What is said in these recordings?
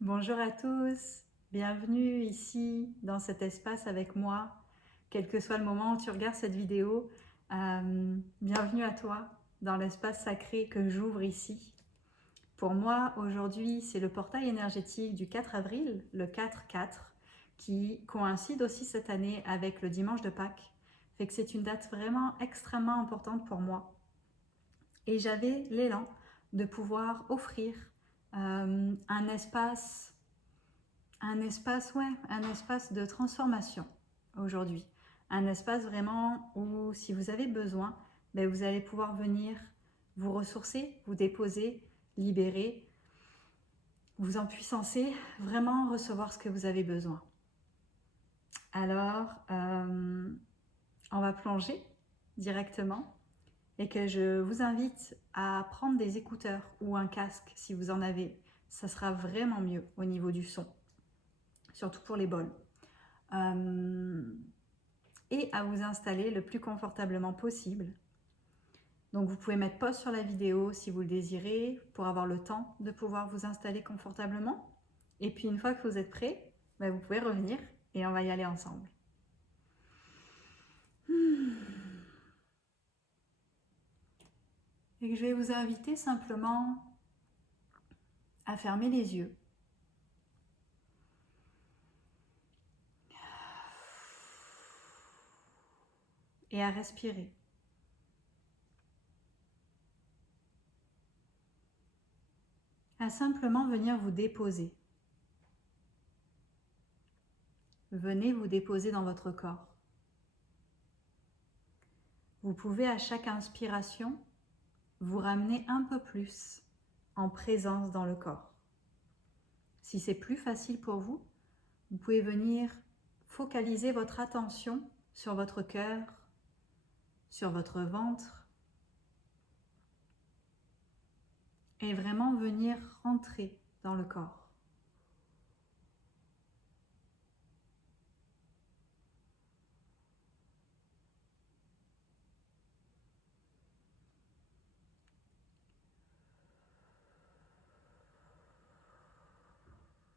Bonjour à tous, bienvenue ici dans cet espace avec moi, quel que soit le moment où tu regardes cette vidéo. Bienvenue à toi dans l'espace sacré que j'ouvre ici. Pour moi, aujourd'hui, c'est le portail énergétique du 4 avril, le 4-4, qui coïncide aussi cette année avec le dimanche de Pâques. Fait que c'est une date vraiment extrêmement importante pour moi. Et j'avais l'élan de pouvoir offrir un espace de transformation aujourd'hui. Un espace vraiment où, si vous avez besoin, vous allez pouvoir venir vous ressourcer, vous déposer, libérer, vous empuissancer, vraiment recevoir ce que vous avez besoin. Alors, on va plonger directement et que je vous invite à prendre des écouteurs ou un casque si vous en avez. Ça sera vraiment mieux au niveau du son, surtout pour les bols. Et à vous installer le plus confortablement possible. Donc vous pouvez mettre pause sur la vidéo si vous le désirez pour avoir le temps de pouvoir vous installer confortablement. Et puis une fois que vous êtes prêt, vous pouvez revenir et on va y aller ensemble. Et je vais vous inviter simplement à fermer les yeux. Et à respirer. À simplement venir vous déposer. Venez vous déposer dans votre corps. Vous pouvez à chaque inspiration vous ramener un peu plus en présence dans le corps. Si c'est plus facile pour vous, vous pouvez venir focaliser votre attention sur votre cœur, sur votre ventre et vraiment venir rentrer dans le corps.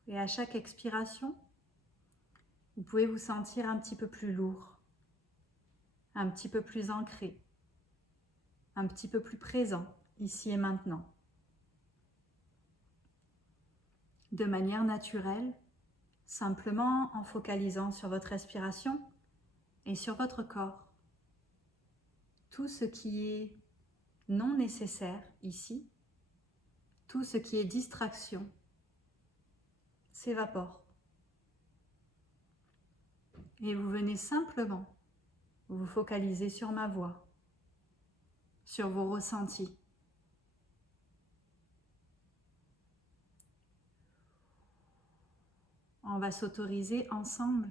Et à chaque expiration, vous pouvez vous sentir un petit peu plus lourd, un petit peu plus ancré, un petit peu plus présent ici et maintenant. De manière naturelle, simplement en focalisant sur votre respiration et sur votre corps. Tout ce qui est non nécessaire ici, tout ce qui est distraction, s'évapore. Et vous venez simplement vous focaliser sur ma voix, sur vos ressentis. On va s'autoriser ensemble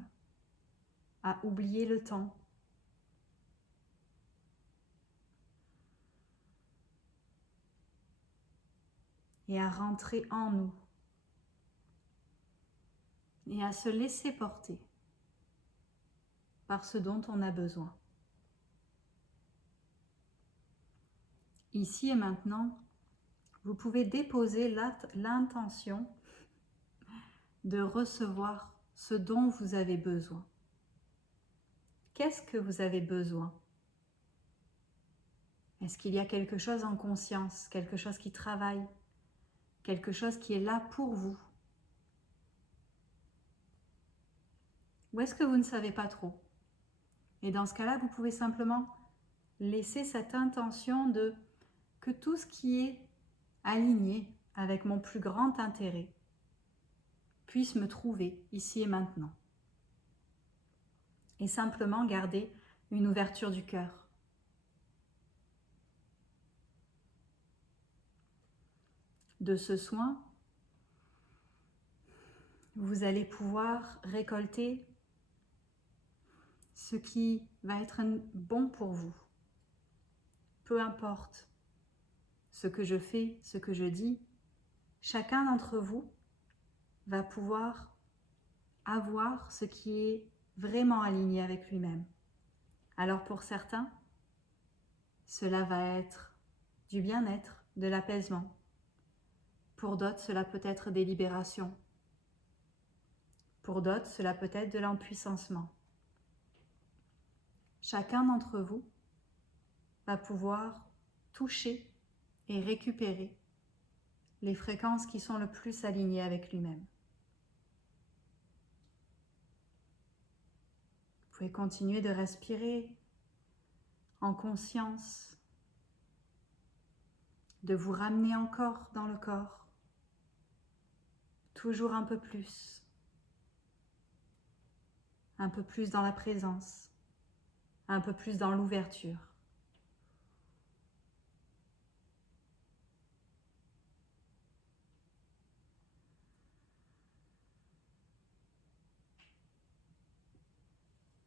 à oublier le temps. Et à rentrer en nous. Et à se laisser porter par ce dont on a besoin. Ici et maintenant, vous pouvez déposer l'intention de recevoir ce dont vous avez besoin. Qu'est-ce que vous avez besoin? Est-ce qu'il y a quelque chose en conscience, quelque chose qui travaille, quelque chose qui est là pour vous? Ou est-ce que vous ne savez pas trop? Et dans ce cas-là, vous pouvez simplement laisser cette intention de que tout ce qui est aligné avec mon plus grand intérêt puisse me trouver ici et maintenant. Et simplement garder une ouverture du cœur. De ce soin, vous allez pouvoir récolter ce qui va être bon pour vous. Peu importe ce que je fais, ce que je dis, chacun d'entre vous va pouvoir avoir ce qui est vraiment aligné avec lui-même. Alors pour certains, cela va être du bien-être, de l'apaisement. Pour d'autres, cela peut être des libérations, Pour d'autres, cela peut être de l'empuissancement. Chacun d'entre vous va pouvoir toucher et récupérer les fréquences qui sont le plus alignées avec lui-même. Vous pouvez continuer de respirer en conscience, de vous ramener encore dans le corps, toujours un peu plus dans la présence, un peu plus dans l'ouverture.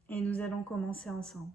Et nous allons commencer ensemble.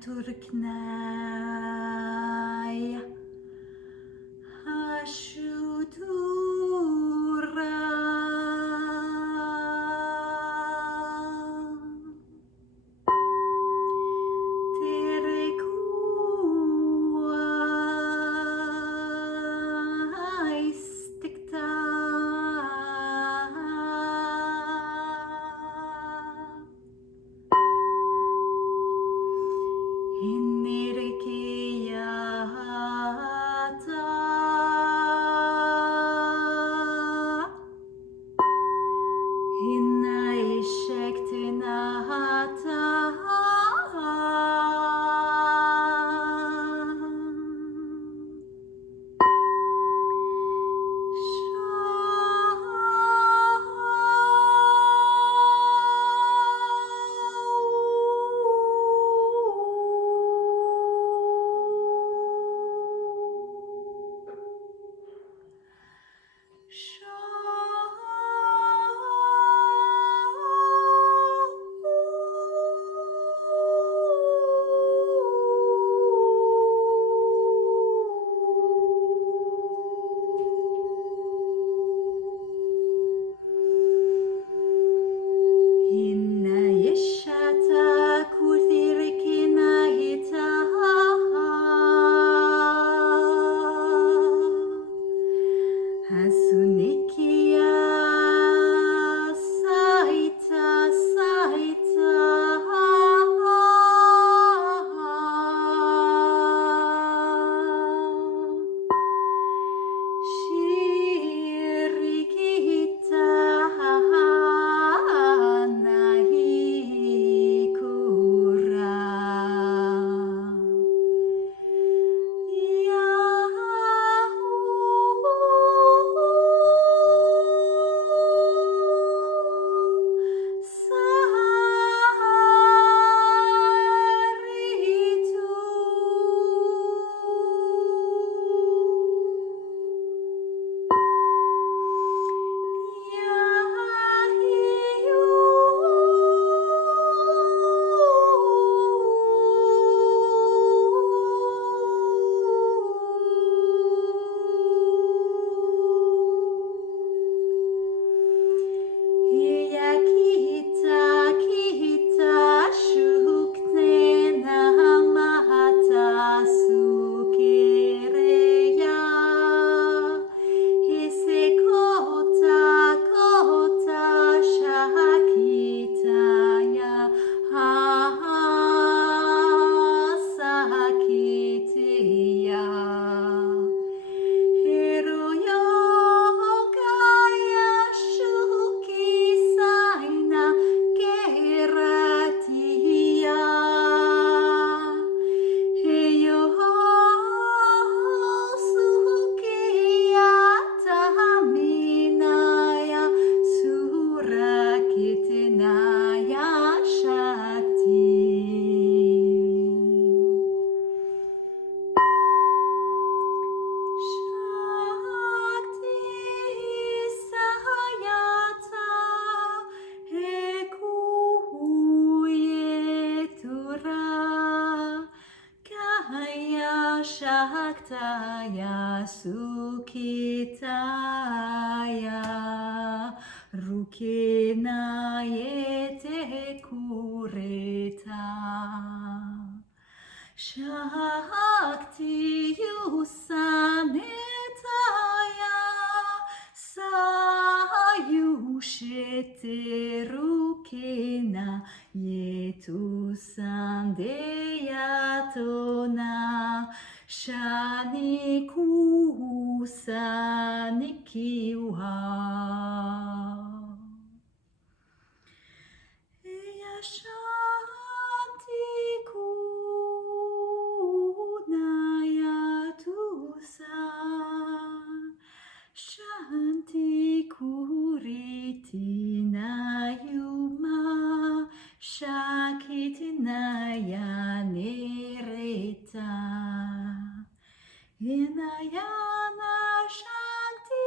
Turknai Hashutura Shaktaya Sukitaya Rukinayete Kureta Shakti Yusanetaya Sayushete Rukina Yetu Sandeyatona Shani Kusani Kiwa Eya Shanti Kunaya Tusan Shanti Kuritina Yuma Shakitinaya Nereta Hinayana Shakti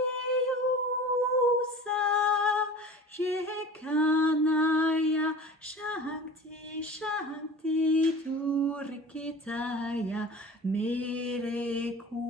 Meleku.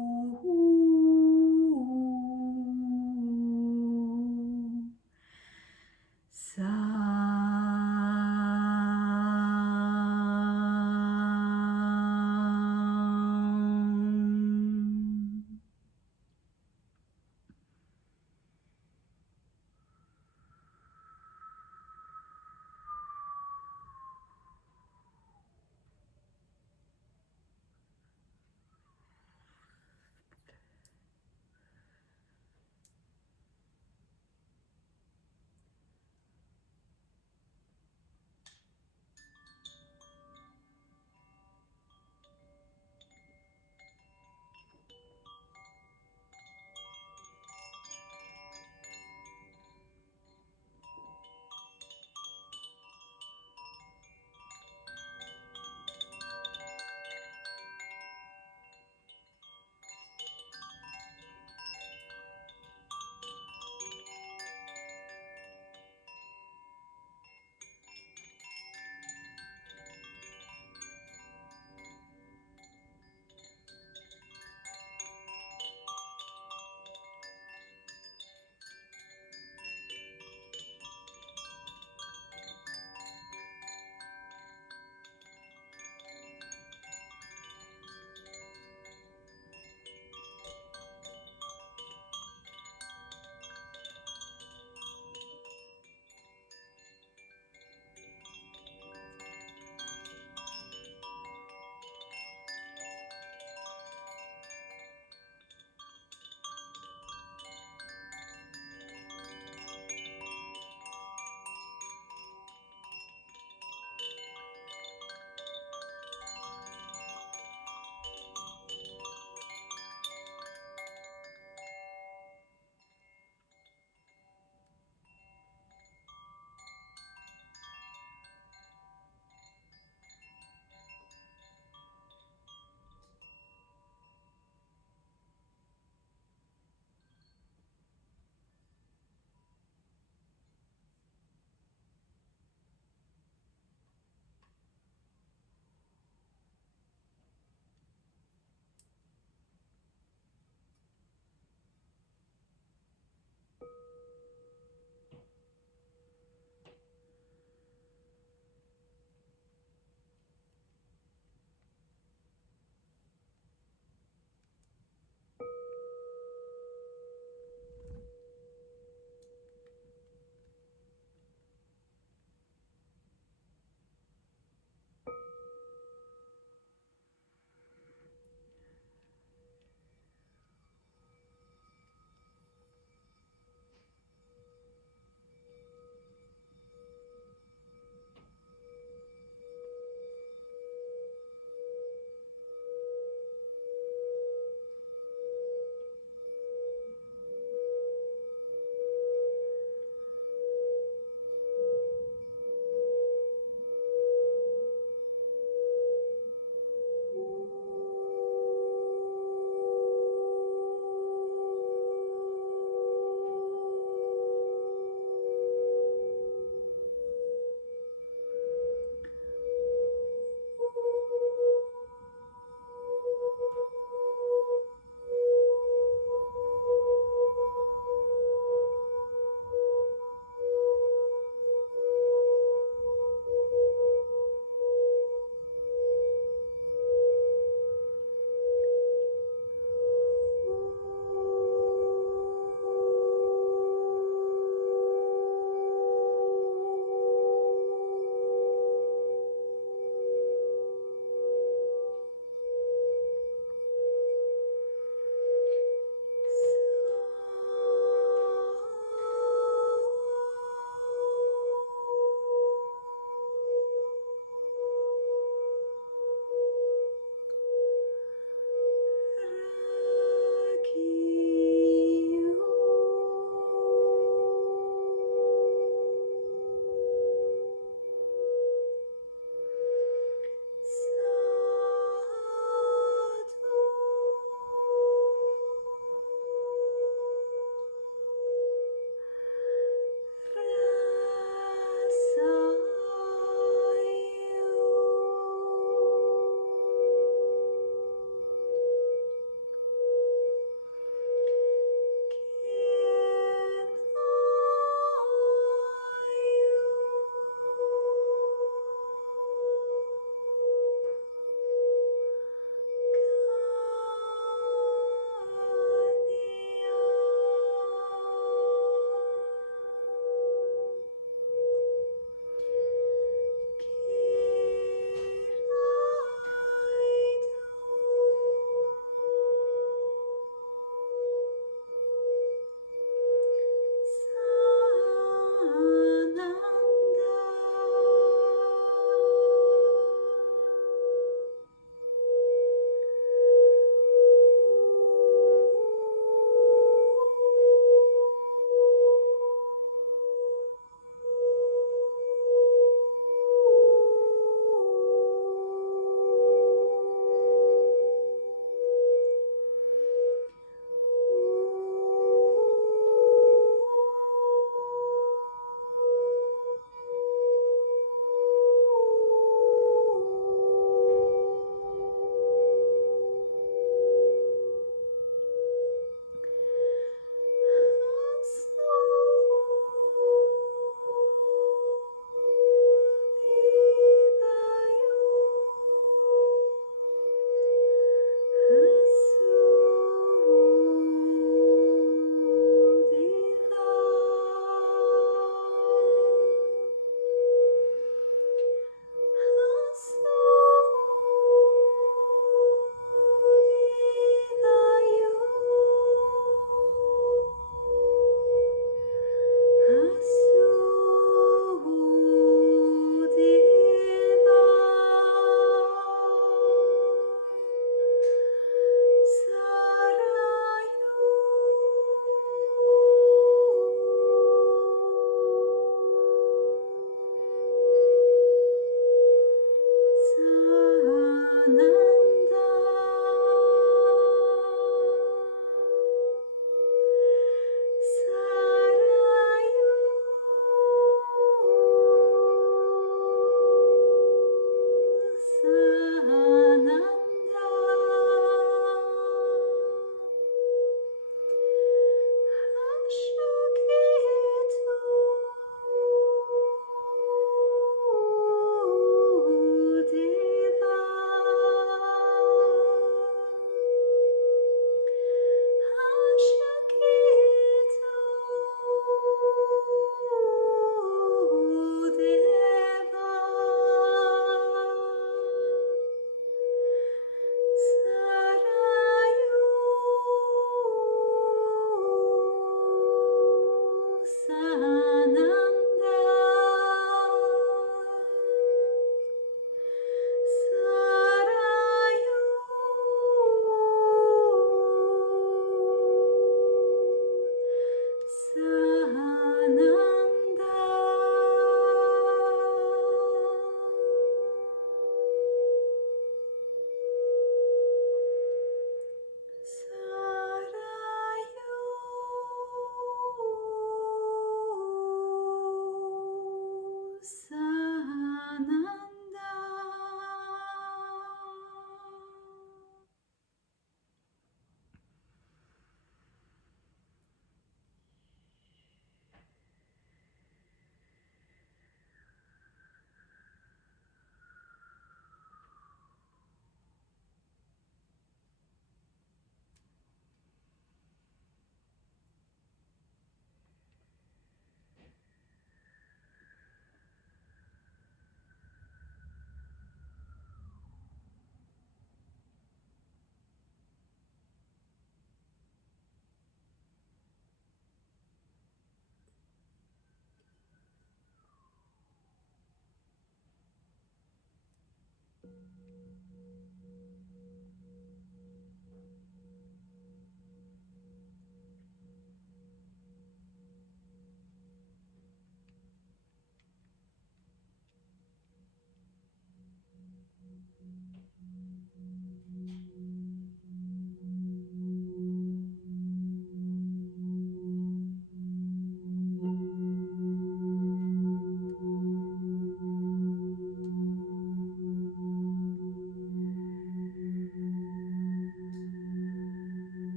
Sananda.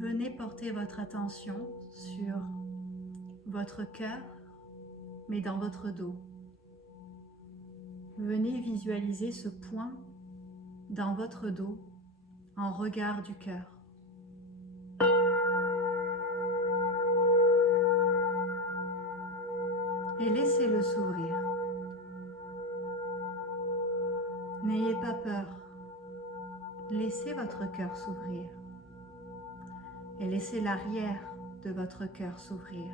Venez porter votre attention sur votre cœur, mais dans votre dos. Venez visualiser ce point dans votre dos en regard du cœur. Et laissez-le s'ouvrir. N'ayez pas peur. Laissez votre cœur s'ouvrir. Et laissez l'arrière de votre cœur s'ouvrir.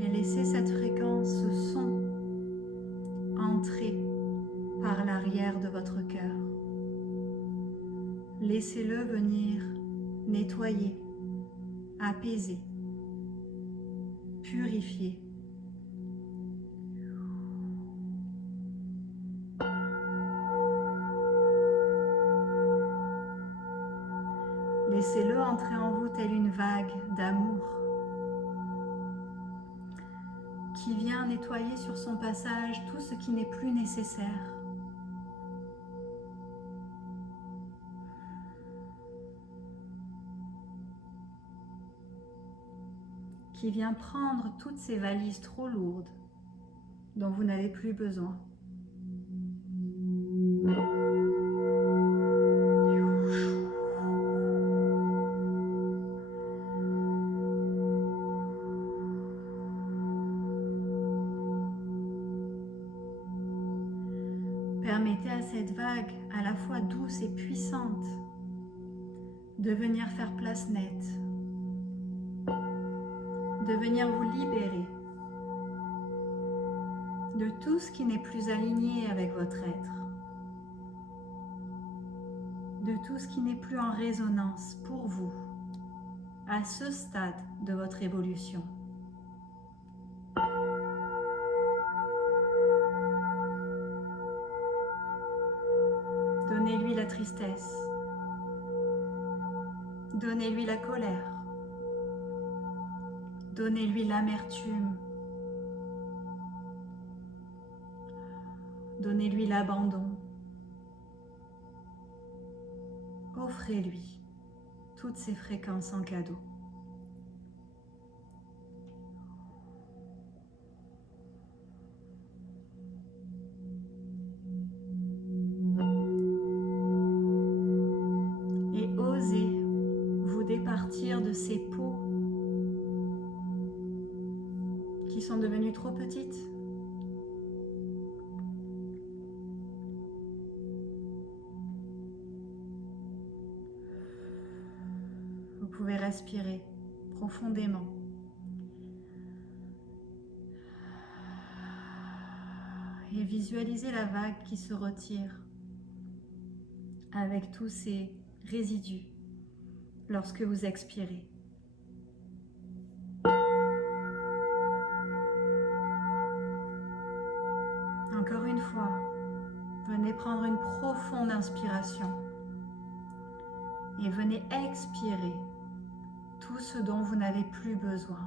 Et laissez cette fréquence, ce son, entrer par l'arrière de votre cœur. Laissez-le venir nettoyer, apaiser, purifier. Laissez-le entrer en vous telle une vague d'amour qui vient nettoyer sur son passage tout ce qui n'est plus nécessaire. Qui vient prendre toutes ces valises trop lourdes dont vous n'avez plus besoin. Permettez à cette vague, à la fois douce et puissante, de venir faire place nette, de venir vous libérer de tout ce qui n'est plus aligné avec votre être. tout ce qui n'est plus en résonance pour vous à ce stade de votre évolution. Donnez-lui la tristesse. Donnez-lui la colère. Donnez-lui l'amertume. Donnez-lui l'abandon. Offrez-lui toutes ces fréquences en cadeau. Et osez vous départir de ces peaux qui sont devenues trop petites. Vous pouvez respirer profondément. Et visualiser la vague qui se retire avec tous ces résidus lorsque vous expirez. Encore une fois, venez prendre une profonde inspiration et venez expirer tout ce dont vous n'avez plus besoin.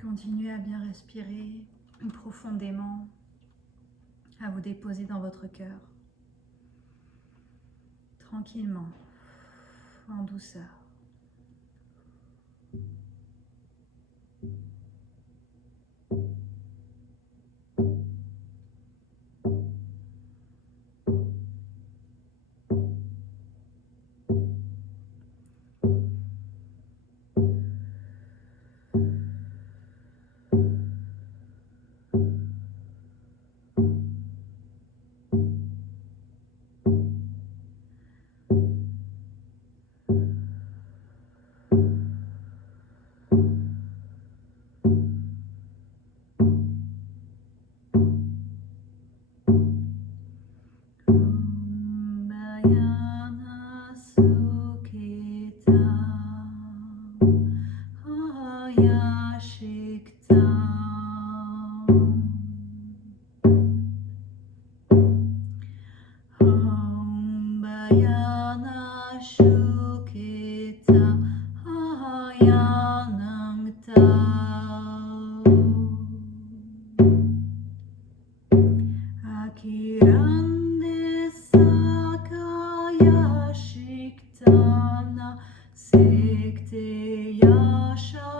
Continuez à bien respirer profondément à vous déposer dans votre cœur, tranquillement, en douceur. Sekte yaşa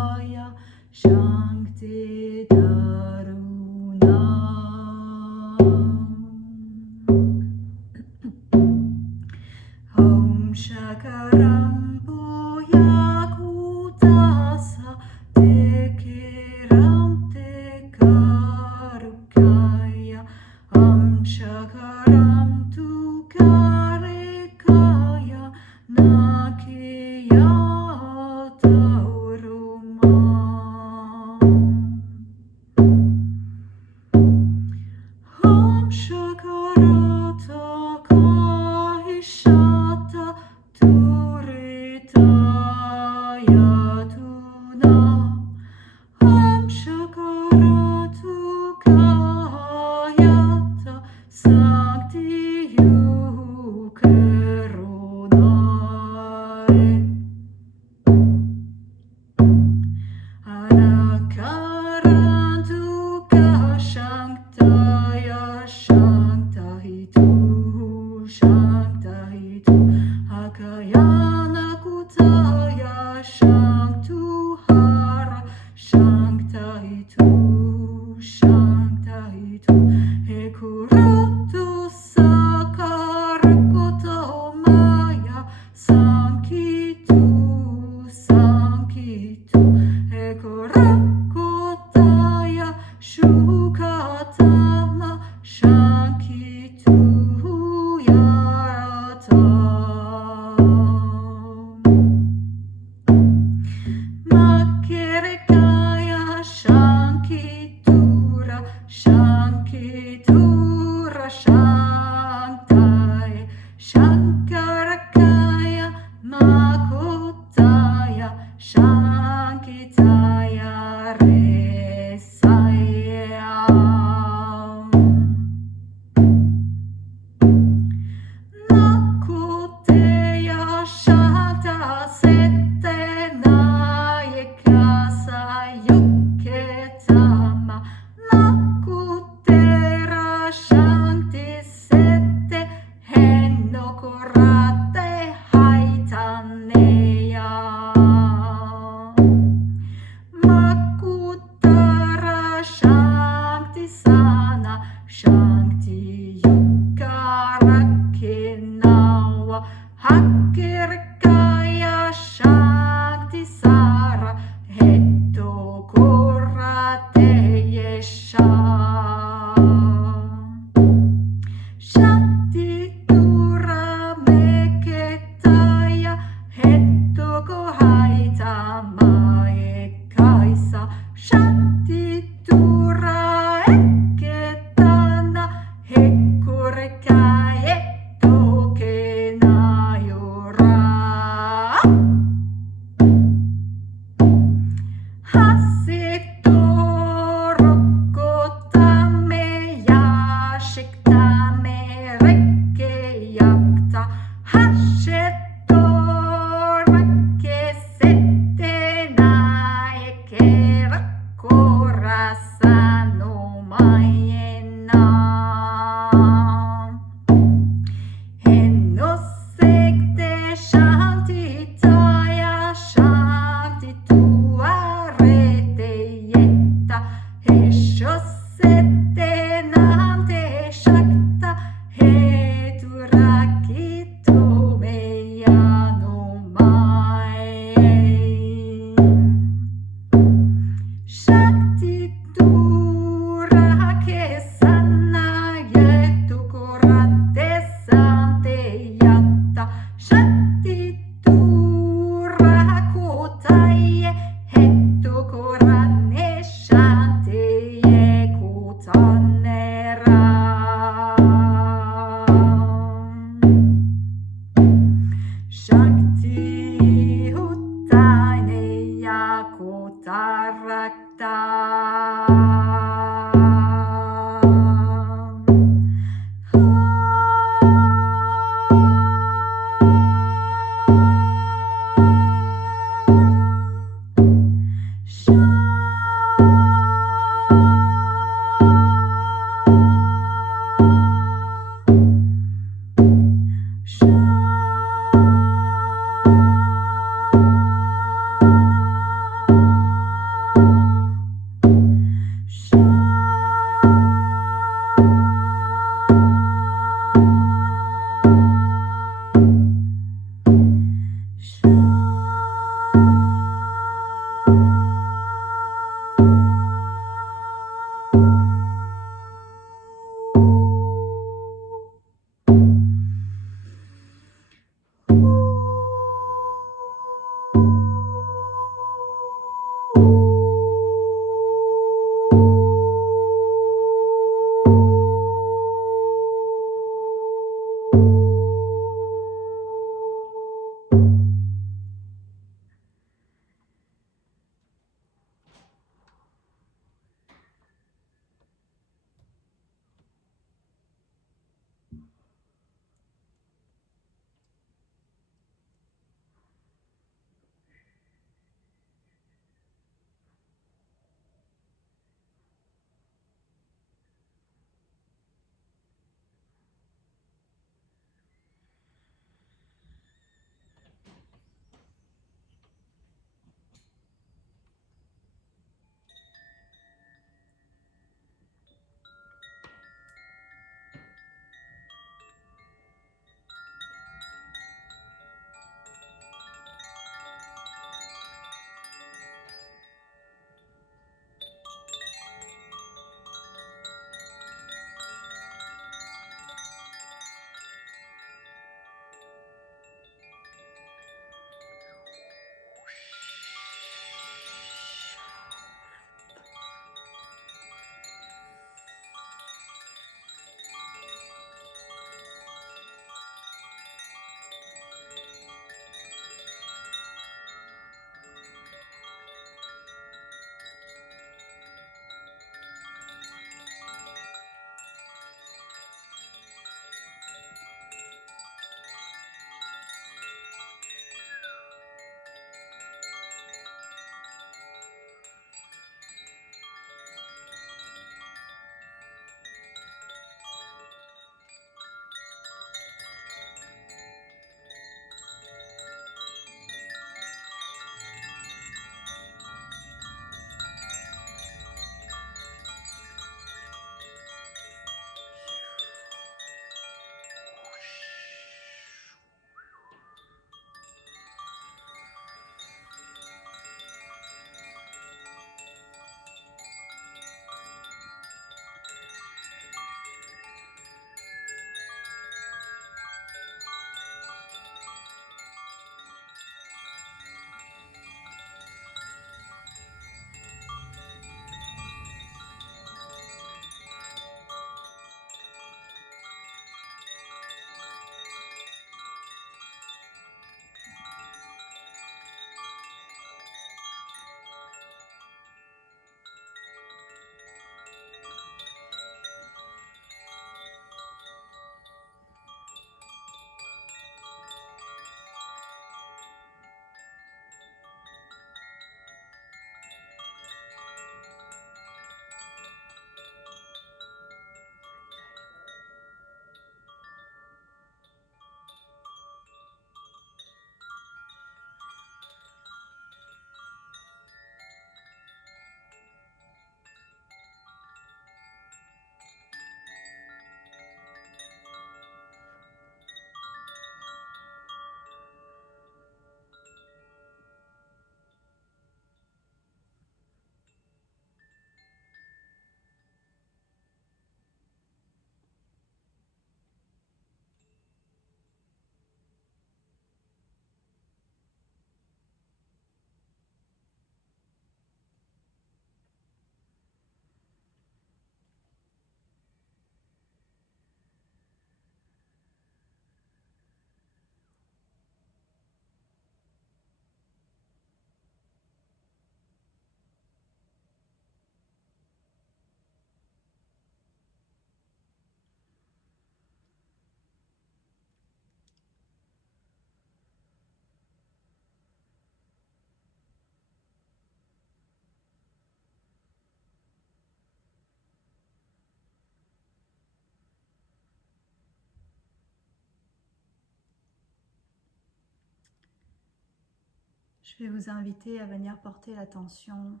Je vais vous inviter à venir porter l'attention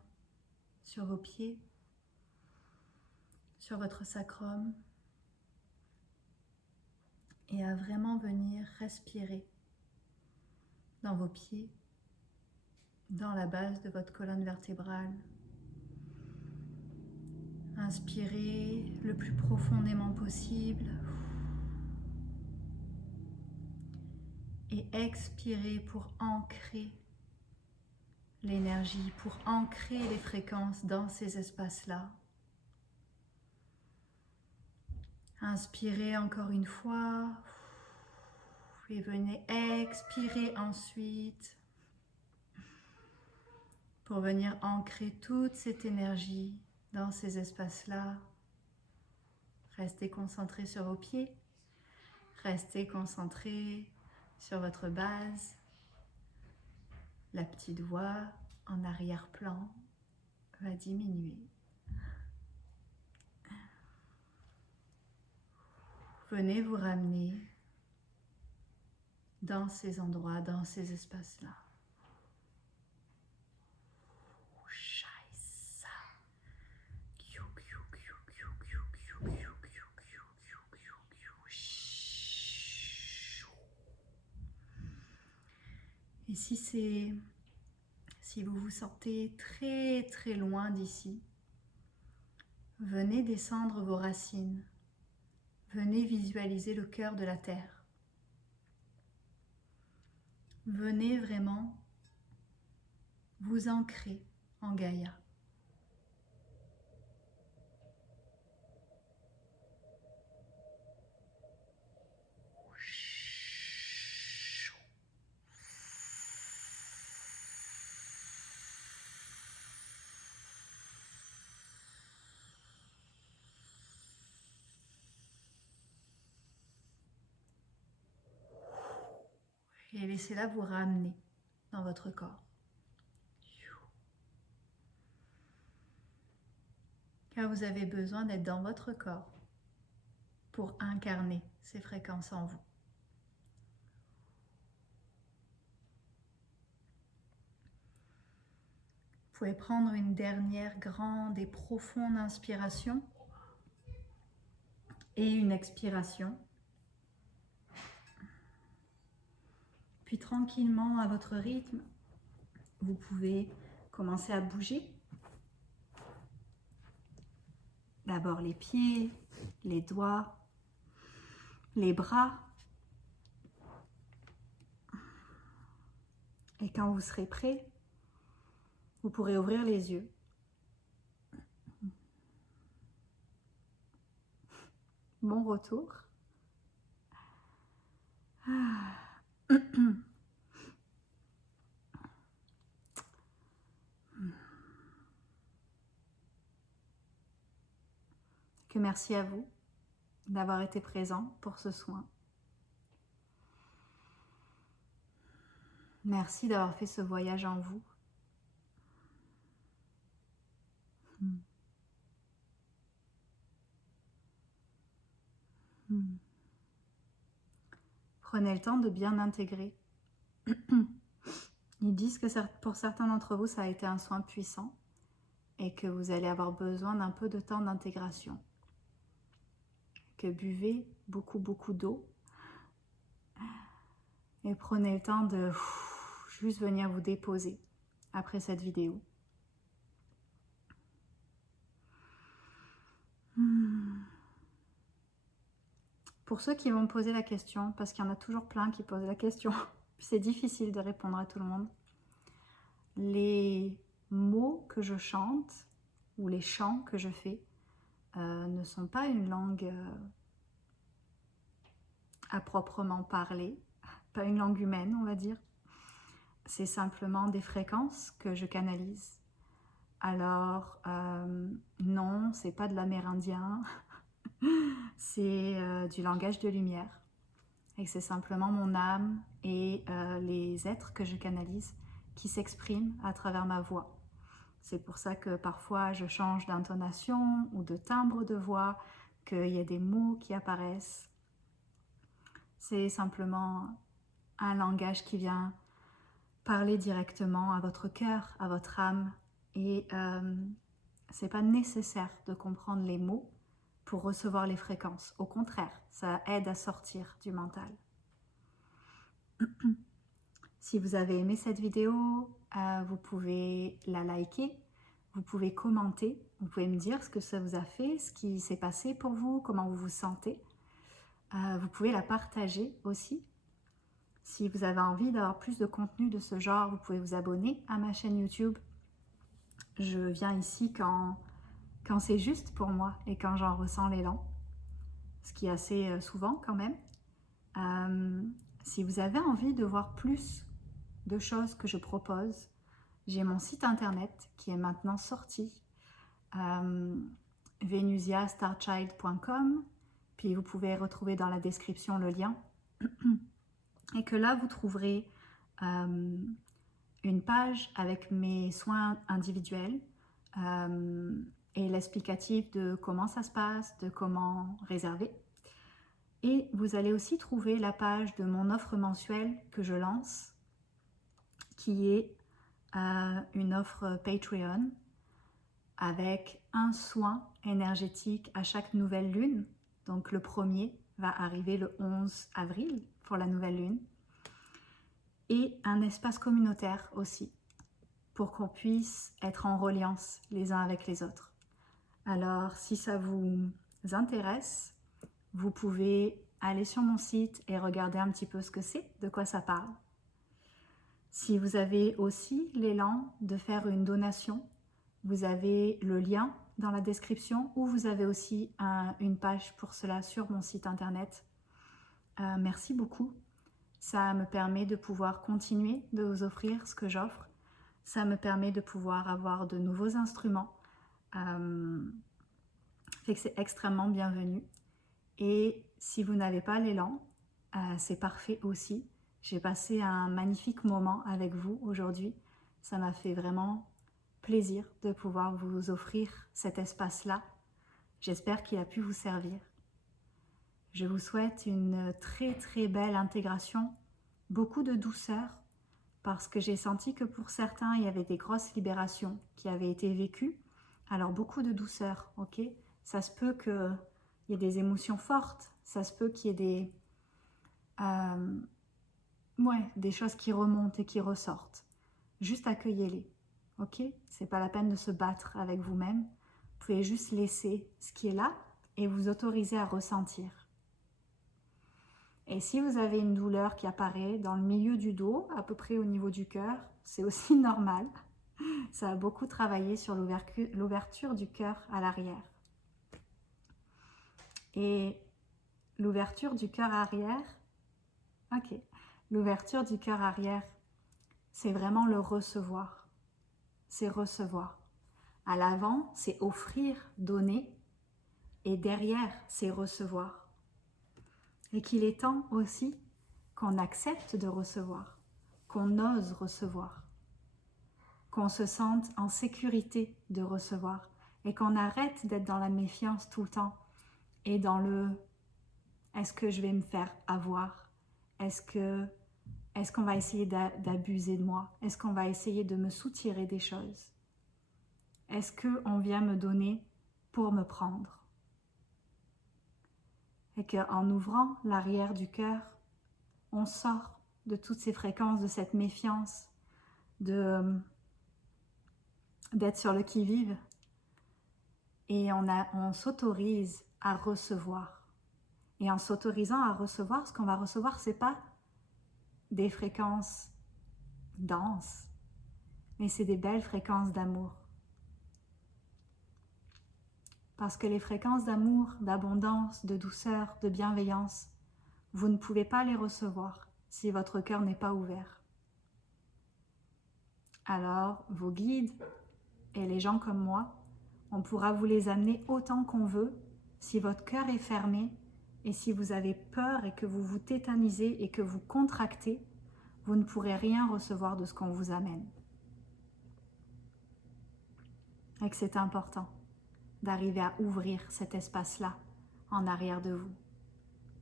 sur vos pieds, sur votre sacrum et à vraiment venir respirer dans vos pieds, dans la base de votre colonne vertébrale. Inspirez le plus profondément possible et expirez pour ancrer l'énergie, pour ancrer les fréquences dans ces espaces-là. Inspirez encore une fois et venez expirer ensuite pour venir ancrer toute cette énergie dans ces espaces-là. Restez concentré sur vos pieds, restez concentré sur votre base. La petite voix en arrière-plan va diminuer. Venez vous ramener dans ces endroits, dans ces espaces-là. Et si vous vous sentez très très loin d'ici, venez descendre vos racines. Venez visualiser le cœur de la terre. Venez vraiment vous ancrer en Gaïa. Et laissez-la vous ramener dans votre corps. Car vous avez besoin d'être dans votre corps pour incarner ces fréquences en vous. Vous pouvez prendre une dernière grande et profonde inspiration et une expiration. Puis tranquillement, à votre rythme, vous pouvez commencer à bouger. D'abord les pieds, les doigts, les bras. Et quand vous serez prêt, vous pourrez ouvrir les yeux. Bon retour. Que merci à vous d'avoir été présent pour ce soin. Merci d'avoir fait ce voyage en vous. Prenez le temps de bien intégrer. Ils disent que pour certains d'entre vous, ça a été un soin puissant et que vous allez avoir besoin d'un peu de temps d'intégration. Que buvez beaucoup d'eau et prenez le temps de juste venir vous déposer après cette vidéo. Pour ceux qui vont me poser la question, parce qu'il y en a toujours plein qui posent la question, c'est difficile de répondre à tout le monde. Les mots que je chante ou les chants que je fais ne sont pas une langue à proprement parler, pas une langue humaine, on va dire. C'est simplement des fréquences que je canalise. Alors, non, c'est pas de l'amérindien, c'est du langage de lumière. Et c'est simplement mon âme et les êtres que je canalise qui s'expriment à travers ma voix. C'est pour ça que parfois je change d'intonation ou de timbre de voix, qu'il y a des mots qui apparaissent. C'est simplement un langage qui vient parler directement à votre cœur, à votre âme. Et c'est pas nécessaire de comprendre les mots pour recevoir les fréquences. Au contraire, ça aide à sortir du mental. Si vous avez aimé cette vidéo, vous pouvez la liker, vous pouvez commenter, vous pouvez me dire ce que ça vous a fait, ce qui s'est passé pour vous, comment vous vous sentez. Vous pouvez la partager aussi. Si vous avez envie d'avoir plus de contenu de ce genre, vous pouvez vous abonner à ma chaîne YouTube. Je viens ici quand c'est juste pour moi et quand j'en ressens l'élan, ce qui est assez souvent quand même. Si vous avez envie de voir plus de choses que je propose, j'ai mon site internet qui est maintenant sorti, venusiastarchild.com, puis vous pouvez retrouver dans la description le lien, et que là vous trouverez une page avec mes soins individuels et l'explicatif de comment ça se passe, de comment réserver. Et vous allez aussi trouver la page de mon offre mensuelle que je lance, qui est une offre Patreon avec un soin énergétique à chaque nouvelle lune. Donc le premier va arriver le 11 avril pour la nouvelle lune. Et un espace communautaire aussi, pour qu'on puisse être en reliance les uns avec les autres. Alors si ça vous intéresse, vous pouvez aller sur mon site et regarder un petit peu ce que c'est, de quoi ça parle. Si vous avez aussi l'élan de faire une donation, vous avez le lien dans la description ou vous avez aussi une page pour cela sur mon site internet. Merci beaucoup. Ça me permet de pouvoir continuer de vous offrir ce que j'offre. Ça me permet de pouvoir avoir de nouveaux instruments. Fait que c'est extrêmement bienvenu. Et si vous n'avez pas l'élan, c'est parfait aussi. J'ai passé un magnifique moment avec vous aujourd'hui. Ça m'a fait vraiment plaisir de pouvoir vous offrir cet espace-là. J'espère qu'il a pu vous servir. Je vous souhaite une très très belle intégration, beaucoup de douceur, parce que j'ai senti que pour certains, il y avait des grosses libérations qui avaient été vécues. Alors beaucoup de douceur, ok? Ça se peut qu'il y ait des émotions fortes, ça se peut qu'il y ait des choses qui remontent et qui ressortent. Juste accueillez-les, ok? C'est pas la peine de se battre avec vous-même. Vous pouvez juste laisser ce qui est là et vous autoriser à ressentir. Et si vous avez une douleur qui apparaît dans le milieu du dos, à peu près au niveau du cœur, c'est aussi normal. Ça a beaucoup travaillé sur l'ouverture du cœur à l'arrière. Et l'ouverture du cœur arrière, ok, l'ouverture du cœur arrière, c'est vraiment le recevoir. C'est recevoir. À l'avant, c'est offrir, donner, et derrière, c'est recevoir. Et qu'il est temps aussi qu'on accepte de recevoir, qu'on ose recevoir, qu'on se sente en sécurité de recevoir et qu'on arrête d'être dans la méfiance tout le temps et dans le « est-ce que je vais me faire avoir? Est-ce qu'on va essayer d'abuser de moi? Est-ce qu'on va essayer de me soutirer des choses? Est-ce qu'on vient me donner pour me prendre ?» Et qu'en ouvrant l'arrière du cœur, on sort de toutes ces fréquences, de cette méfiance, d'être sur le qui-vive. Et on s'autorise à recevoir. Et en s'autorisant à recevoir, ce qu'on va recevoir, ce n'est pas des fréquences denses, mais c'est des belles fréquences d'amour. Parce que les fréquences d'amour, d'abondance, de douceur, de bienveillance, vous ne pouvez pas les recevoir si votre cœur n'est pas ouvert. Alors, vos guides et les gens comme moi, on pourra vous les amener autant qu'on veut. Si votre cœur est fermé et si vous avez peur et que vous vous tétanisez et que vous contractez, vous ne pourrez rien recevoir de ce qu'on vous amène. Et que c'est important d'arriver à ouvrir cet espace-là en arrière de vous,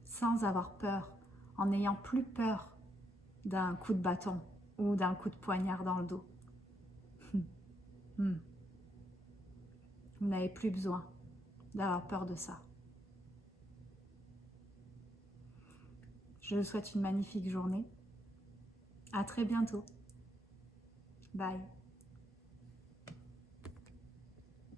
sans avoir peur, en n'ayant plus peur d'un coup de bâton, ou d'un coup de poignard dans le dos. Vous n'avez plus besoin d'avoir peur de ça. Je vous souhaite une magnifique journée. À très bientôt. Bye.